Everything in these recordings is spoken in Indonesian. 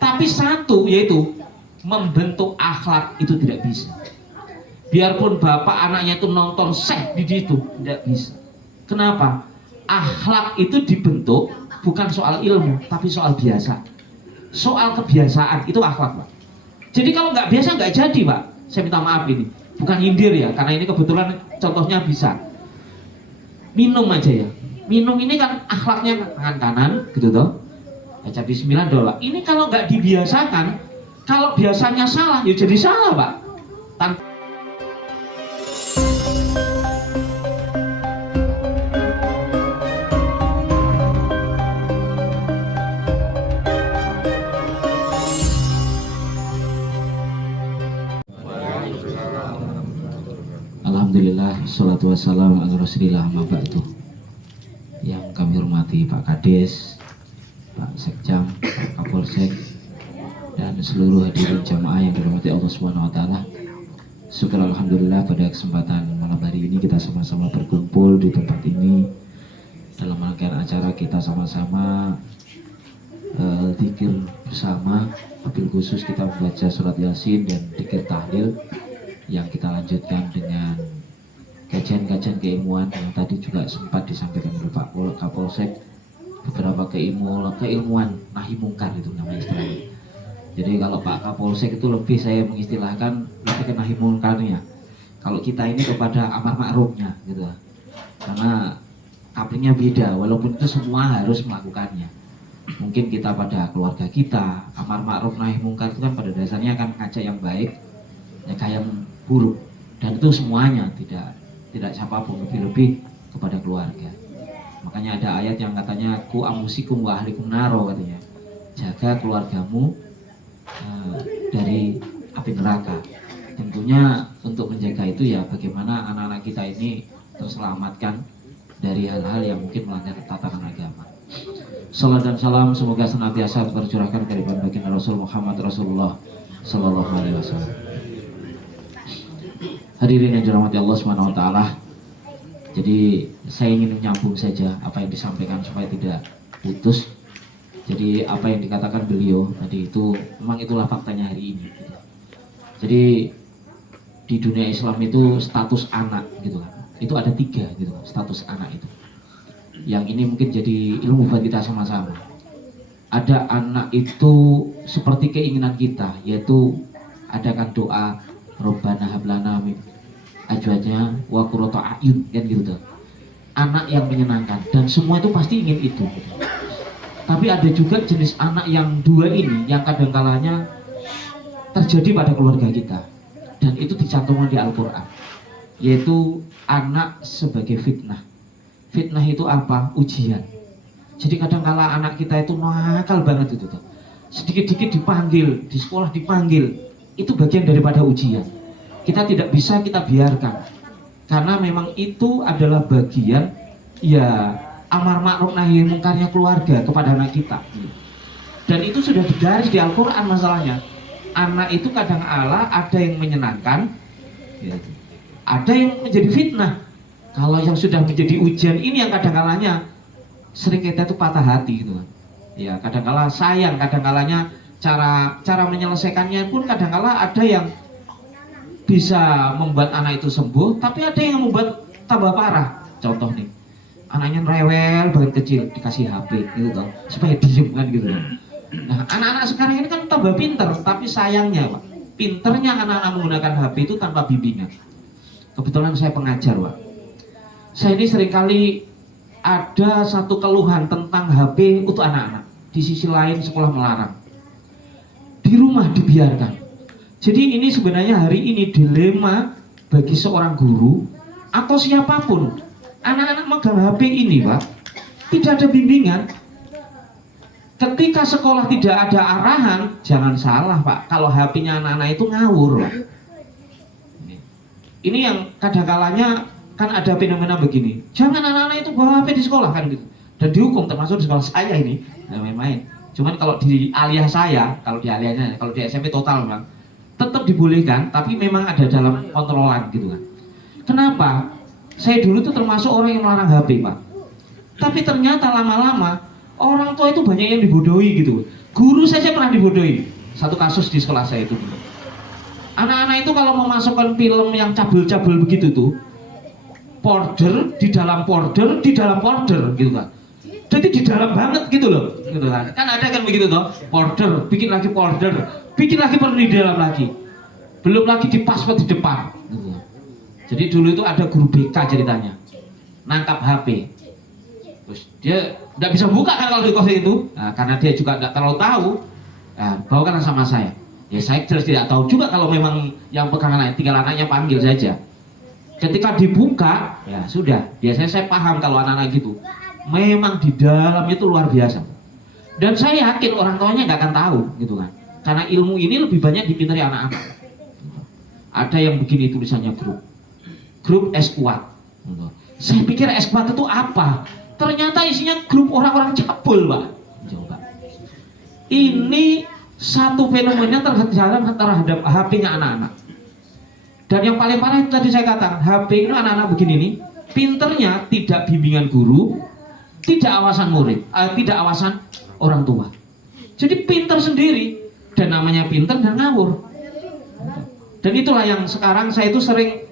Tapi satu yaitu membentuk akhlak itu tidak bisa. Biarpun bapak anaknya itu nonton seks di situ, tidak bisa. Kenapa? Akhlak itu dibentuk bukan soal ilmu, tapi soal biasa. Soal kebiasaan itu akhlak, Pak. Jadi kalau nggak biasa nggak jadi, Pak. Saya minta maaf ini, bukan nyindir ya, karena ini kebetulan contohnya bisa. Minum aja ya. Minum ini kan akhlaknya tangan kanan, gitu toh. Baca bismillah doa. Ini kalau nggak dibiasakan, kalau biasanya salah, ya jadi salah, Pak. Alhamdulillah, salatu wassalamu ala rasulillah, maba'du. Yang kami hormati Pak Kades, Pak Sekjam, Pak Kapolsek, dan seluruh hadirin jamaah yang dirahmati Allah Subhanahu wa taala. Syukur alhamdulillah pada kesempatan malam hari ini kita sama-sama berkumpul di tempat ini dalam rangkaian acara kita sama-sama zikir bersama, wabil khusus kita membaca surat Yasin dan zikir tahlil yang kita lanjutkan dengan kajian-kajian keilmuan yang tadi juga sempat disampaikan oleh Pak Kapolsek, beberapa keilmuan nahi mungkar itu namanya istilahnya. Jadi kalau Pak Kapolsek itu lebih saya mengistilahkan lebih ke nahi mungkarnya. Kalau kita ini kepada amar ma'rufnya gitu. Karena kaplingnya beda, walaupun itu semua harus melakukannya. Mungkin kita pada keluarga kita, amar ma'ruf nahi mungkar itu kan pada dasarnya kan ngajak yang baik, yang buruk, dan itu semuanya tidak siapapun, lebih-lebih kepada keluarga. Makanya ada ayat yang katanya ku amusikum wa ahlikum naro, katanya jaga keluargamu dari api neraka. Tentunya untuk menjaga itu ya bagaimana anak-anak kita ini terselamatkan dari hal-hal yang mungkin melanggar tatanan agama. Salam dan salam semoga senantiasa tercurahkan kepada baginda Rasul Muhammad Rasulullah Sallallahu Alaihi Wasallam. Hadirin yang dirahmati Allah Subhanahu wa taala. Jadi saya ingin menyambung saja apa yang disampaikan supaya tidak putus. Jadi apa yang dikatakan beliau tadi itu memang itulah faktanya hari ini. Jadi di dunia Islam itu status anak gitu kan. Itu ada 3 gitu kan, status anak itu. Yang ini mungkin jadi ilmu buat kita sama-sama. Ada anak itu seperti keinginan kita, yaitu adakan doa Rabbana hablana min azwajina wa qurrata a'yun, kan gitu tuh. Anak yang menyenangkan dan semua itu pasti ingin itu. Tapi ada juga jenis anak yang 2 ini yang kadang-kalanya terjadi pada keluarga kita dan itu dicantumkan di Al-Qur'an, yaitu anak sebagai fitnah. Fitnah itu apa? Ujian. Jadi kadang-kala anak kita itu nakal banget itu tuh. Sedikit-sedikit dipanggil, di sekolah dipanggil, itu bagian daripada ujian. Kita tidak bisa kita biarkan, karena memang itu adalah bagian ya amar ma'ruf nahi mungkarnya keluarga kepada anak kita. Dan itu sudah digaris di Al-Quran masalahnya. Anak itu kadang-kala ada yang menyenangkan, ya, ada yang menjadi fitnah. Kalau yang sudah menjadi ujian ini yang kadang-kalanya sering kita itu patah hati gitu kan. Ya kadang-kala sayang, kadang-kalanya cara menyelesaikannya pun kadang-kala ada yang bisa membuat anak itu sembuh, tapi ada yang membuat tambah parah. Contoh nih, anaknya rewel banget kecil, dikasih HP gitu kan, supaya diem kan gitu kan. Nah anak-anak sekarang ini kan tambah pinter, tapi sayangnya Pak, pinternya anak-anak menggunakan HP itu tanpa bimbingan. Kebetulan saya pengajar Pak, saya ini seringkali ada satu keluhan tentang HP untuk anak-anak. Di sisi lain sekolah melarang, di rumah dibiarkan. Jadi ini sebenarnya hari ini dilema bagi seorang guru atau siapapun. Anak-anak megang HP ini Pak, tidak ada bimbingan. Ketika sekolah tidak ada arahan, jangan salah Pak, kalau HP-nya anak-anak itu ngawur Pak. Ini yang kadang-kalanya kan ada fenomena begini, jangan anak-anak itu bawa HP di sekolah kan gitu, dan dihukum, termasuk di sekolah saya ini, nggak main-main. Cuman kalau di aliyah saya, kalau di aliyahnya, kalau di SMP total Bang, tetap dibolehkan, tapi memang ada dalam kontrolan gitu kan. Kenapa? Saya dulu tuh termasuk orang yang melarang HP Pak, tapi ternyata lama-lama orang tua itu banyak yang dibodohi gitu. Guru saja pernah dibodohi. Satu kasus di sekolah saya itu. Anak-anak itu kalau memasukkan film yang cabul-cabul begitu tuh, border di dalam border di dalam border gitu kan. Jadi di dalam banget gitu loh, gitu kan. Kan ada kan begitu toh, border, bikin lagi di dalam lagi. Belum lagi di password di depan. Gitu. Jadi dulu itu ada guru BK ceritanya, nangkap HP. Terus dia nggak bisa buka kan kalau di kos itu, nah, karena dia juga nggak terlalu tahu. Nah, bawakan sama saya. Ya saya jelas tidak tahu juga kalau memang yang pegang anak, tinggal anaknya panggil saja. Ketika dibuka, ya sudah. Biasanya saya paham kalau anak-anak gitu. Memang di dalamnya itu luar biasa. Dan saya yakin orang tuanya nggak akan tahu, gitu kan. Karena ilmu ini lebih banyak dipintari anak-anak. Ada yang begini tulisannya grup Esquad. Saya pikir Esquad itu apa? Ternyata isinya grup orang-orang cabul, Pak. Coba. Ini satu fenomena terhadap HP-nya anak-anak. Dan yang paling parah itu tadi saya katakan, HP itu anak-anak begini nih, pinternya tidak bimbingan guru, tidak awasan murid, tidak awasan orang tua. Jadi pinter sendiri, dan namanya pinter dan ngawur. Dan itulah yang sekarang saya itu sering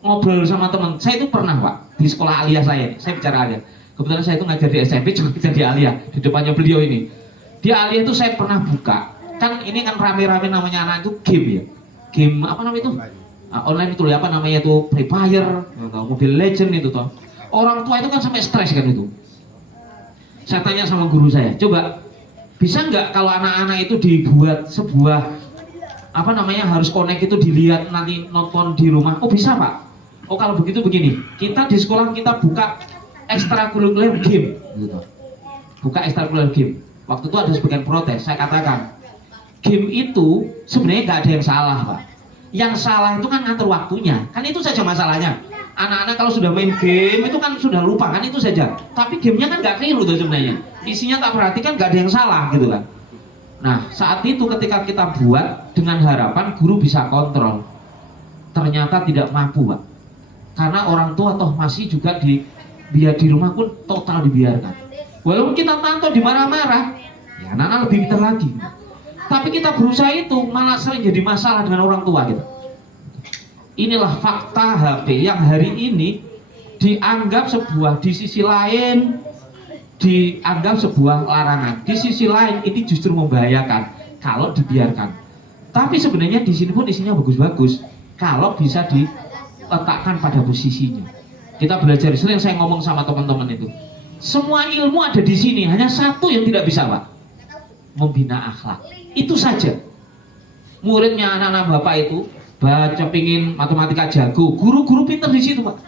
ngobrol sama teman. Saya itu pernah, Pak, di sekolah aliyah saya bicara aliyah. Kebetulan saya itu ngajar di SMP, juga ngajar di aliyah, di depannya beliau ini. Di aliyah itu saya pernah buka, kan ini kan rame-rame namanya anak itu game ya. Game apa namanya itu? Online itu ya, apa namanya itu, Free Fire, Mobile Legend itu toh. Orang tua itu kan sampai stres kan itu. Saya tanya sama guru saya, coba bisa nggak kalau anak-anak itu dibuat sebuah apa namanya harus connect itu dilihat nanti nonton di rumah? Oh bisa Pak. Oh kalau begitu begini, kita di sekolah kita buka ekstrakurikuler game, gitu. Buka ekstrakurikuler game. Waktu itu ada sebagian protes, saya katakan game itu sebenarnya nggak ada yang salah Pak. Yang salah itu kan ngatur waktunya, kan itu saja masalahnya. Anak-anak kalau sudah main game itu kan sudah lupa, kan itu saja. Tapi gamenya kan nggak keliru tuh sebenarnya. Isinya tak perhatikan nggak ada yang salah gitu kan. Nah saat itu ketika kita buat dengan harapan guru bisa kontrol, ternyata tidak mampu Pak. Karena orang tua toh masih juga biar di rumah pun total dibiarkan. Walaupun kita pantau dimarah-marah, ya anak-anak lebih pintar lagi. Tapi kita berusaha itu malah sering jadi masalah dengan orang tua gitu. Inilah fakta HP yang hari ini dianggap sebuah, di sisi lain dianggap sebuah larangan. Di sisi lain ini justru membahayakan kalau dibiarkan. Tapi sebenarnya di sini pun isinya bagus-bagus kalau bisa diletakkan pada posisinya. Kita belajar, sering saya ngomong sama teman-teman itu. Semua ilmu ada di sini, hanya satu yang tidak bisa Pak, membina akhlak. Itu saja. Muridnya anak-anak Bapak itu baca pingin matematika jago, guru-guru pintar di situ Pak.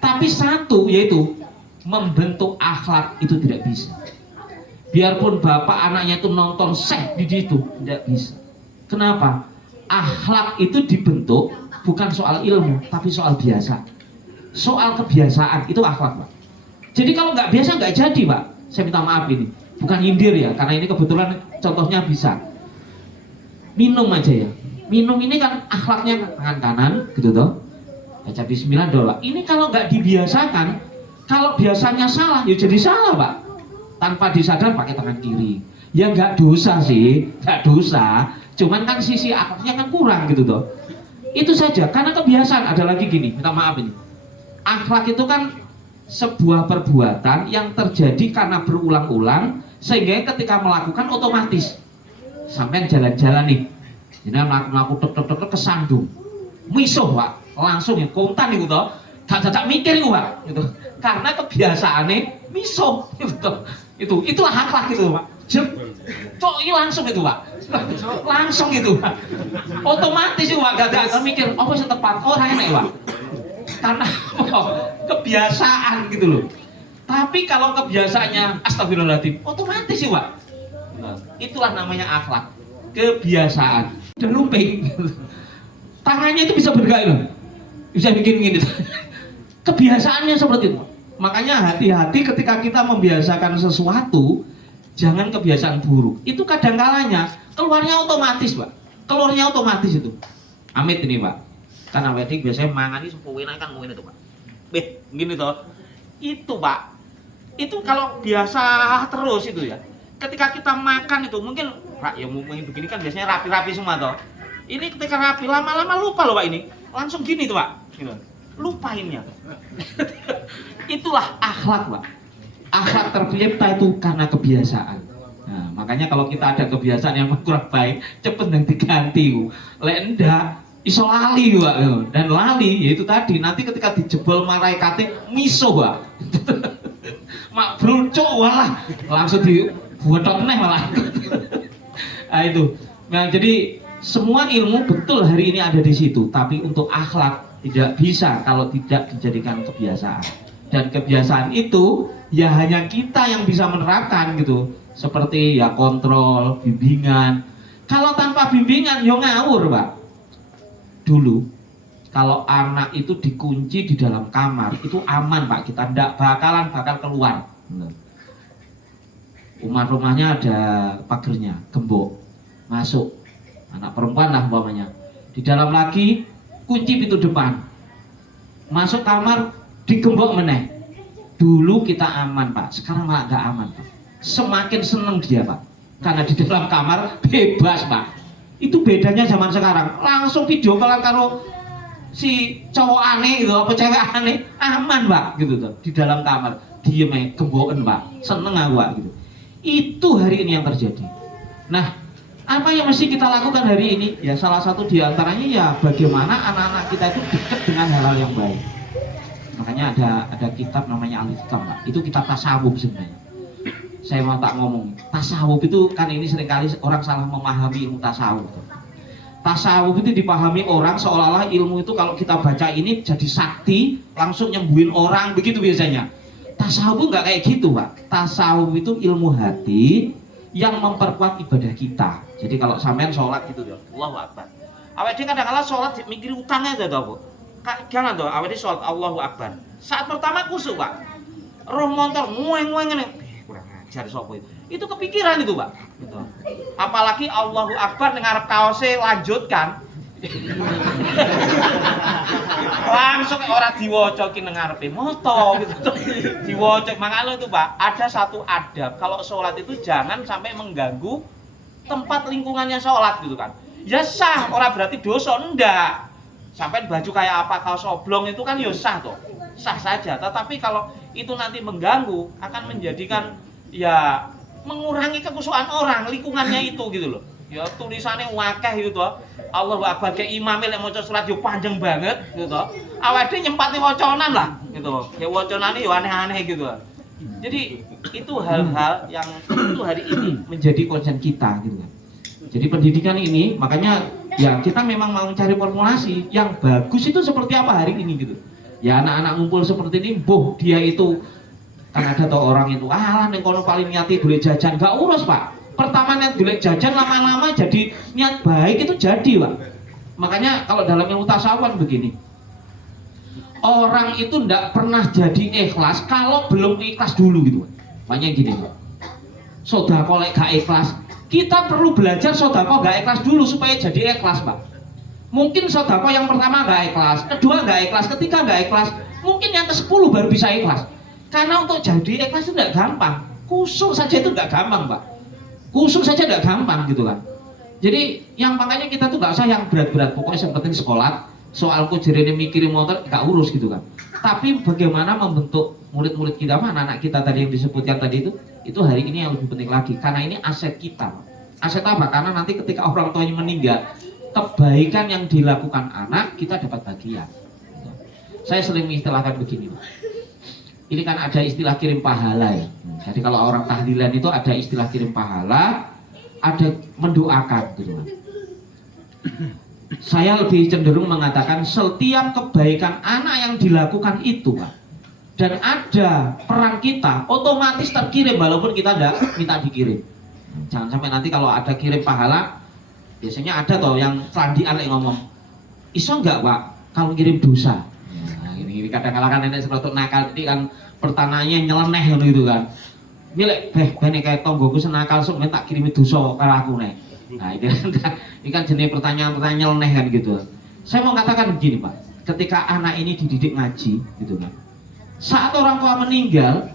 Tapi satu yaitu membentuk akhlak itu tidak bisa. Biarpun Bapak anaknya itu nonton seks di situ, tidak bisa. Kenapa? Akhlak itu dibentuk bukan soal ilmu, tapi soal biasa. Soal kebiasaan itu akhlak Pak. Jadi kalau nggak biasa nggak jadi Pak. Saya minta maaf ini, bukan nyindir ya, karena ini kebetulan contohnya bisa. Minum aja ya. Minum ini kan akhlaknya tangan kanan, gitu toh. Baca bismillah doa. Ini kalau nggak dibiasakan, kalau biasanya salah, ya jadi salah Pak. Tanpa disadar pakai tangan kiri. Ya nggak dosa sih, nggak dosa. Cuman kan sisi akhlaknya kan kurang gitu toh. Itu saja, karena kebiasaan. Ada lagi gini, minta maaf ini. Akhlak itu kan sebuah perbuatan yang terjadi karena berulang-ulang sehingga ketika melakukan otomatis. Sampai jalan-jalan nih, jadi melakukan tek kesandung, misuh Pak, langsung ya kontan itu toh, tak mikir itu Pak, gitu. Karena kebiasaannya misuh, gitu. Itulah akhlak itu Pak. Cok ini langsung itu Pak, langsung itu Pak, otomatis itu Pak, gak mikir, apa sih tepat, oh enak Pak. Karena kebiasaan gitu loh. Tapi kalau kebiasaannya astagfirullahaladzim, otomatis sih Pak. Itulah namanya akhlak, kebiasaan. Dan lumping, tangannya itu bisa bergerak loh, bisa bikin gini. Kebiasaannya seperti itu. Makanya hati-hati ketika kita membiasakan sesuatu, jangan kebiasaan buruk. Itu kadang kalanya keluarnya otomatis Pak, keluarnya otomatis itu. Amit ini Pak. Karena wedding biasanya mangani sempuwina kan mungkin itu Pak. Gini toh. Itu Pak. Itu kalau biasa terus itu ya. ketika kita makan itu mungkin Pak ya mungkin begini kan biasanya rapi-rapi semua toh. Ini ketika rapi lama-lama lupa loh Pak ini. Langsung gini tuh Pak. Gitu. Lupainnya. Itulah akhlak Pak. Akhlak tercipta itu karena kebiasaan. Nah, makanya kalau kita ada kebiasaan yang kurang baik, cepet yang diganti. Lek enggak iso lali Pak. Dan lali yaitu tadi nanti ketika dijebol malaikate miso Pak. Mak brucuk walah langsung dibuatot neh malah. Nah itu. Nah, jadi semua ilmu betul hari ini ada di situ, tapi untuk akhlak tidak bisa kalau tidak dijadikan kebiasaan. Dan kebiasaan itu ya hanya kita yang bisa menerapkan gitu. Seperti ya kontrol, bimbingan. Kalau tanpa bimbingan ya ngawur, Pak. Dulu kalau anak itu dikunci di dalam kamar itu aman Pak, kita tidak bakal keluar. Rumahnya ada pagernya, gembok, masuk, anak perempuan lah umpamanya. Di dalam lagi kunci pintu depan, masuk kamar digembok meneh. Dulu kita aman Pak, sekarang malah nggak aman Pak. Semakin seneng dia Pak, karena di dalam kamar bebas Pak. Itu bedanya zaman sekarang, langsung video call karo si cowok aneh gitu, apa cewek aneh, aman Pak gitu tuh, di dalam kamar diem aja, gemboken Pak, seneng aku Pak gitu. Itu hari ini yang terjadi. Nah, apa yang mesti kita lakukan hari ini? Ya salah satu diantaranya ya bagaimana anak-anak kita itu dekat dengan hal-hal yang baik. Makanya ada kitab namanya Al-Hikam Pak, itu kitab tasawuf sebenarnya. Saya mau tak ngomong, tasawuf itu kan ini seringkali orang salah memahami ilmu tasawuf. Tasawuf itu dipahami orang seolah-olah ilmu itu kalau kita baca ini jadi sakti, langsung nyembuhin orang, begitu biasanya. Tasawuf nggak kayak gitu Pak. Tasawuf itu ilmu hati yang memperkuat ibadah kita. Jadi kalau sampean sholat gitu ya, Allahu Akbar. Awak dia kadang-kadang sholat mikir utangnya aja tuh, jangan tuh. Awak dia sholat Allahu Akbar. Saat pertama kusuk Pak, roh motor ngueng-ngueng ini, kurang ajar sopo itu. Itu kepikiran itu Pak. Gitu. Apalagi Allahu Akbar ngarep kaose lanjutkan. Langsung orang diwocokin ngarepe moto gitu. Diwocok makanya itu Pak, ada satu adab kalau sholat itu jangan sampai mengganggu tempat lingkungannya sholat gitu kan. Ya sah, orang berarti dosa enggak. Sampai baju kayak apa kaos oblong itu kan ya sah tuh. Sah saja, tetapi kalau itu nanti mengganggu akan menjadikan ya mengurangi kekusuhan orang lingkungannya itu gitu loh. Ya tulisannya wakeh gitu toh. Allahu Akbar ke imam lek maca surat yo panjang banget gitu toh. Awake nyempatne wacanan lah gitu. Ya wacanane yo aneh-aneh gitu. Jadi itu hal-hal yang itu hari ini menjadi concern kita gitu kan. Jadi pendidikan ini makanya ya kita memang mau mencari formulasi yang bagus itu seperti apa hari ini gitu. Ya anak-anak ngumpul seperti ini, boh dia itu kan ada toh orang itu alah ning kono paling niati golek jajan, gak urus Pak. Pertama niat golek jajan lama-lama jadi niat baik itu jadi Pak. Makanya kalau dalam ilmu tasawuf begini, orang itu ndak pernah jadi ikhlas kalau belum ikhlas dulu gitu. Makanya gini Pak, sodako lek gak ikhlas, kita perlu belajar sodako gak ikhlas dulu supaya jadi ikhlas Pak. Mungkin sodako yang pertama gak ikhlas, kedua gak ikhlas, ketiga gak ikhlas, mungkin yang ke-10 baru bisa ikhlas. Karena untuk jadi ikhlas itu tidak gampang. Kusuk saja itu nggak gampang Pak. Kusuk saja tidak gampang gitu kan. Jadi yang makanya kita tuh nggak usah yang berat-berat. Pokoknya yang penting sekolah. Soalku jadi mikirin motor nggak urus gitu kan. Tapi bagaimana membentuk murid-murid kita, anak-anak kita tadi yang disebutkan tadi itu hari ini yang lebih penting lagi. Karena ini aset kita. Aset apa? Karena nanti ketika orang tuanya meninggal, kebaikan yang dilakukan anak kita dapat bagian. Saya sering mengistilahkan begini Pak. Ini kan ada istilah kirim pahala ya. Jadi kalau orang tahlilan itu ada istilah kirim pahala, ada mendoakan gitu kan. Saya lebih cenderung mengatakan setiap kebaikan anak yang dilakukan itu Pak, dan ada peran kita otomatis terkirim walaupun kita tidak minta dikirim. Jangan sampai nanti kalau ada kirim pahala, biasanya ada toh yang selandian yang ngomong, iso enggak Pak kalau kirim dosa. Ini kadang-kadang kan nenek serotok nakal ini kan pertanyaannya nyeleneh gitu kan. Milek bene kayak tonggoku senakal sok tak kirimi dosa karo aku nek. Nah, ini kan jenis pertanyaan-pertanyaan nyeleneh kan gitu. Saya mau katakan begini Pak, ketika anak ini dididik ngaji gitu kan. Saat orang tua meninggal,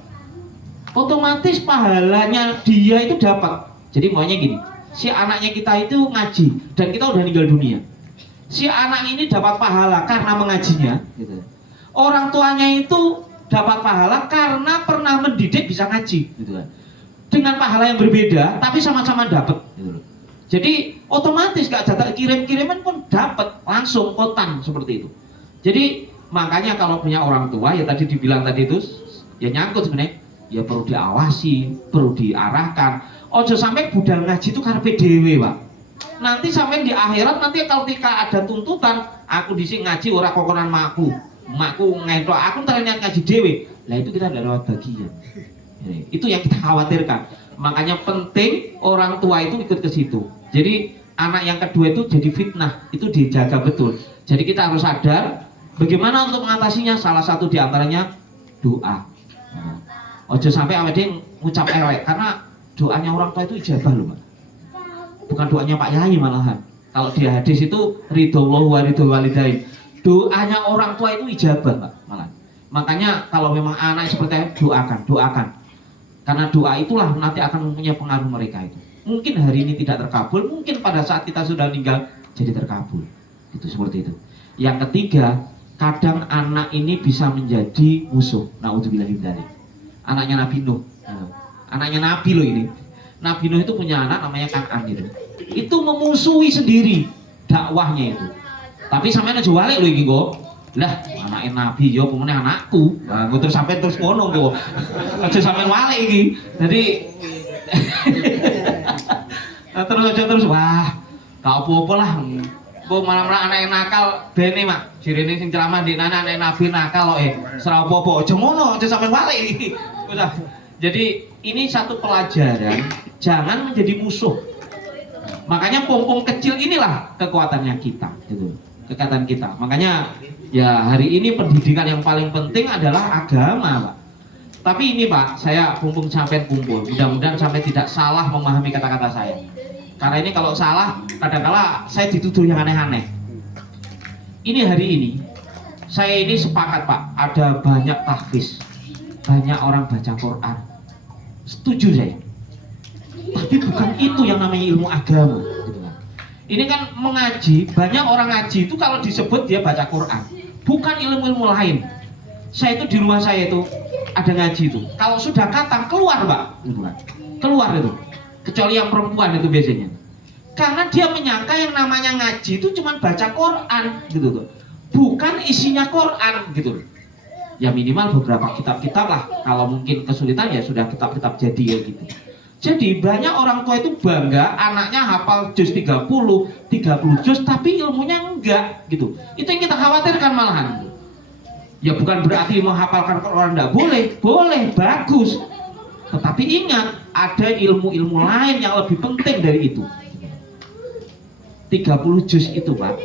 otomatis pahalanya dia itu dapat. Jadi maunya gini, si anaknya kita itu ngaji dan kita udah meninggal dunia. Si anak ini dapat pahala karena mengajinya, gitu. Orang tuanya itu dapat pahala karena pernah mendidik bisa ngaji, gitu kan. Dengan pahala yang berbeda, tapi sama-sama dapat, gitu loh. Jadi otomatis gak jatah kirim-kiriman pun dapat langsung kotan seperti itu. Jadi makanya kalau punya orang tua ya tadi dibilang tadi itu ya nyangkut sebenarnya, ya perlu diawasi, perlu diarahkan. Ojo sampai budal ngaji itu karpe dewe, Pak. Nanti sampai di akhirat nanti kalau ketika ada tuntutan, aku disini ngaji ora kokonan makku ngentok, aku ternyata ngaji dewe. Lah itu kita tidak dapat bagian. Itu yang kita khawatirkan. Makanya penting orang tua itu ikut ke situ. Jadi anak yang kedua itu jadi fitnah, itu dijaga betul. Jadi kita harus sadar bagaimana untuk mengatasinya. Salah satu diantaranya doa. Ojo sampai awake dhewe ngucap elek, karena doanya orang tua itu ijabah loh, Pak. Bukan doanya Pak Yai malahan. Kalau di hadis itu ridho wa ridho walidain. Doanya orang tua itu ijabah, Pak, malah. Makanya kalau memang anak seperti itu doakan. Karena doa itulah nanti akan mempunyai pengaruh mereka itu. Mungkin hari ini tidak terkabul, mungkin pada saat kita sudah meninggal jadi terkabul. Itu seperti itu. Yang ketiga, kadang anak ini bisa menjadi musuh. Naudzubillah min dzalik. Anaknya Nabi Nuh. Anaknya Nabi loh ini. Nabi Nuh itu punya anak namanya Kan'an gitu. Itu memusuhi sendiri dakwahnya itu. Tapi sampeyan aja walik lho iki kok. Lah, anake Nabi yo pemene anakku. Lah, engko terus sampeyan terus ngono kok. Aja sampeyan walik iki. Jadi terus wah, gak apa-apa lah. Kok malah anake nakal bene mak. Jirene sing ceramah ndek anake Nabi nakal kok ora apa-apa. Aja ngono, aja sampeyan walik iki. Jadi ini satu pelajaran, jangan menjadi musuh. Makanya pom-pom kecil inilah kekuatannya kita, gitu. Kekuatan kita. Makanya ya hari ini pendidikan yang paling penting adalah agama, Pak. Tapi ini Pak, saya pom-pom sampai kumpul. Mudah-mudahan sampai tidak salah memahami kata-kata saya. Karena ini kalau salah, kadang-kala saya dituduh yang aneh-aneh. Ini hari ini, saya ini sepakat Pak, ada banyak tahfiz, banyak orang baca Quran. Setuju saya. Tapi bukan itu yang namanya ilmu agama, gitu kan. Ini kan mengaji, banyak orang ngaji itu kalau disebut dia baca Quran, bukan ilmu-ilmu lain. Saya itu di rumah saya itu ada ngaji itu. Kalau sudah khatam keluar, Pak, gitu kan. Keluar itu. Kecuali yang perempuan itu biasanya. Karena dia menyangka yang namanya ngaji itu cuma baca Quran, gitu tuh. Bukan isinya Quran, gitu. Ya minimal beberapa kitab-kitab lah. Kalau mungkin kesulitan ya sudah kitab-kitab jadi ya gitu. Jadi banyak orang tua itu bangga anaknya hafal juz 30 juz tapi ilmunya enggak gitu. Itu yang kita khawatirkan malahan. Ya bukan berarti menghafalkan Quran enggak boleh, bagus. Tetapi ingat, ada ilmu-ilmu lain yang lebih penting dari itu. 30 juz itu, Pak,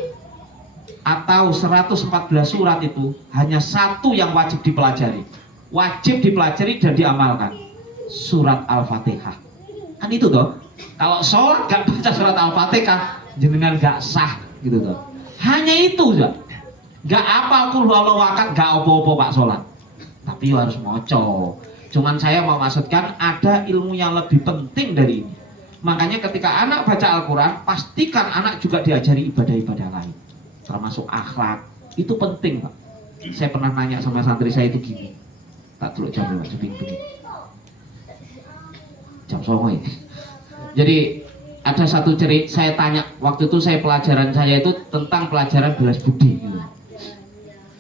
atau 114 surat itu hanya satu yang wajib dipelajari. Wajib dipelajari dan diamalkan. Surat Al-Fatihah. Kan itu toh. Kalau sholat gak baca surat Al-Fatihah, jenengan gak sah gitu toh. Hanya itu saja. Gak apa kul huwallahu ahad, gak apa-apa Pak sholat. Tapi harus moco. Cuman saya mau maksudkan ada ilmu yang lebih penting dari ini. Makanya ketika anak baca Al-Quran, pastikan anak juga diajari ibadah-ibadah lain, termasuk akhlak. Itu penting Pak. Saya pernah nanya sama santri saya itu gini. Tak teluk jam Pak, seping-ping. Jam 09.00 ya. Jadi ada satu cerita, saya tanya waktu itu pelajaran saya itu tentang pelajaran belas budi gitu.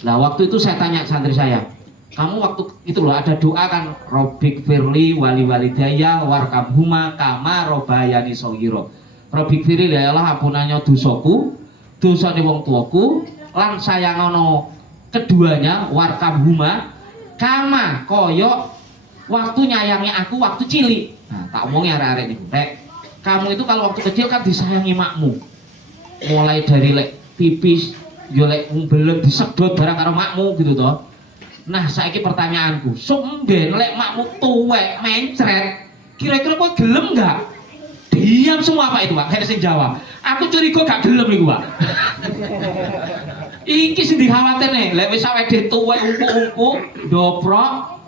Nah waktu itu saya tanya santri saya, kamu waktu itu loh ada doa kan, Robbik firli wali walidaya warkamhuma kama robayani sohiro. Robbik firli ya Allah ampunannya dosaku, dosane wong tuaku, lan sayangono keduanya warkamhuma kama koyo waktu nyayangi aku waktu cilik. Nah, tak omongnya arek-arek niku. Rek, kamu itu kalau waktu kecil kan disayangi makmu. Mulai dari lek pipis, yo lek belum disedot barang karo makmu gitu toh. Nah, saiki pertanyaanku, sumben lek makmu tuwek, mencret, kira-kira kok gelem enggak? Diam semua Pak itu, Pak. Kayak sing jawab. Aku curiga gak gelem niku, Pak. Iki sing dikhawatirne, lek wis awake tuwek umpu-umpu, doprok.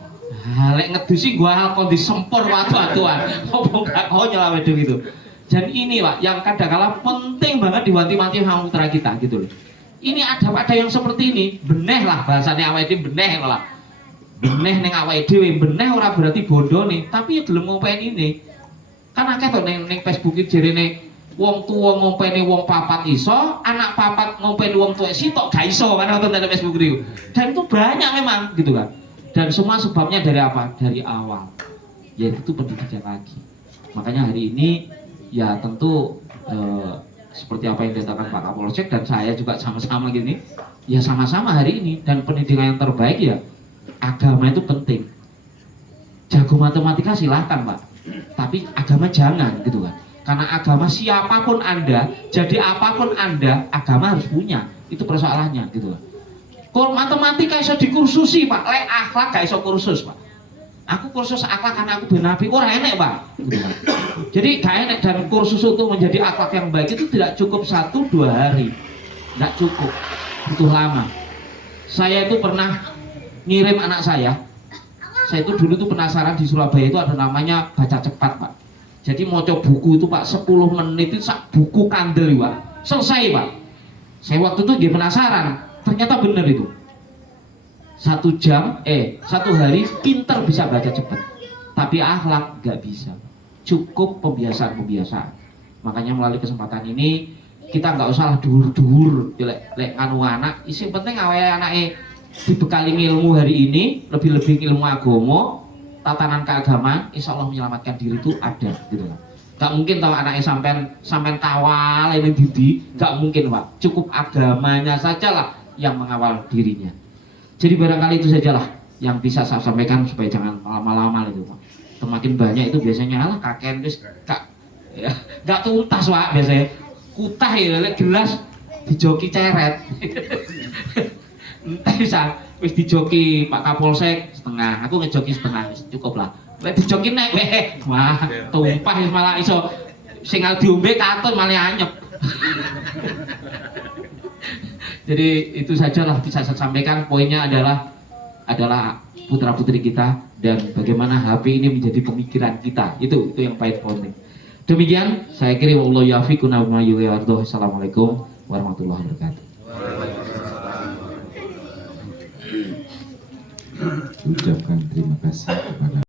lek ngedusi gua alkohol disempur watu-watuan. Opo gak konyol awake dhewe gitu. Dan ini Pak yang kadang-kala penting banget diwanti-wanti sama putra kita gitu loh. Ini ada yang seperti ini, beneh lah bahasanya awake dhewe beneh lah. Beneh ning awake dhewe, beneh ora berarti bodoh nih, tapi ya gelem ngopeni ini. Kan akeh to ning Facebook iki jerene wong tuwa ngopeni wong papat iso, anak papat ngopeni wong tuwa sitok gak iso kan nonton di Facebook itu. Dan itu banyak memang gitu kan. Dan semua sebabnya dari apa? Dari awal. Yaitu pendidikan lagi. Makanya hari ini ya tentu seperti apa yang dikatakan Pak Kapolsek dan saya juga sama-sama gini, ya sama-sama hari ini. Dan pendidikan yang terbaik ya agama itu penting. Jago matematika silahkan Pak, tapi agama jangan gitu kan. Karena agama siapapun Anda, jadi apapun Anda, agama harus punya. Itu persoalannya gitu kan. Kalau matematika iso dikursusi Pak, lek akhlak gak iso kursus Pak. Aku kursus akhlak karena aku ben nabi, ora enek Pak. Gitu kan. Jadi gak enek, dan kursus untuk menjadi akhlak yang baik itu tidak cukup 1-2 hari. Tidak cukup, butuh lama. Saya itu pernah ngirim anak saya itu dulu tuh penasaran di Surabaya itu ada namanya baca cepat Pak. Jadi mau coba buku itu Pak 10 menit itu sak buku kandel Pak. Selesai Pak. Saya waktu itu dia penasaran, ternyata bener itu. 1 hari pinter bisa baca cepat. Tapi akhlak nggak bisa. Cukup pembiasaan. Makanya melalui kesempatan ini kita nggak usah lah duhur-duhur lek nganu anak. Isi penting awalnya anaknya dibekali ilmu hari ini, lebih-lebih ilmu agama, tatanan keagamaan, insya Allah menyelamatkan diri itu ada gitu kan. Gak mungkin kalau anaknya sampai kawal ini didi, gak mungkin Pak. Cukup agamanya saja lah yang mengawal dirinya. Jadi barangkali itu sajalah yang bisa saya sampaikan supaya jangan lama-lama itu Pak. Semakin banyak itu biasanya alah kakek terus ya, gak tuntas Pak biasanya. Kutah ya gelas dijoki ceret. Entah bisa wis dijoki Pak Kapolsek setengah, aku ngejoki setengah, cukup lah. Lek dijoki nek wah tumpah malah iso sing diombe katun malah anyep. Jadi itu sajalah bisa saya sampaikan. Poinnya adalah putra putri kita dan bagaimana HP ini menjadi pemikiran kita. Itu yang paling penting. Demikian saya kira wallahu yaufiq wa yu'adhu. Assalamualaikum warahmatullahi wabarakatuh. Ucapkan terima kasih kepada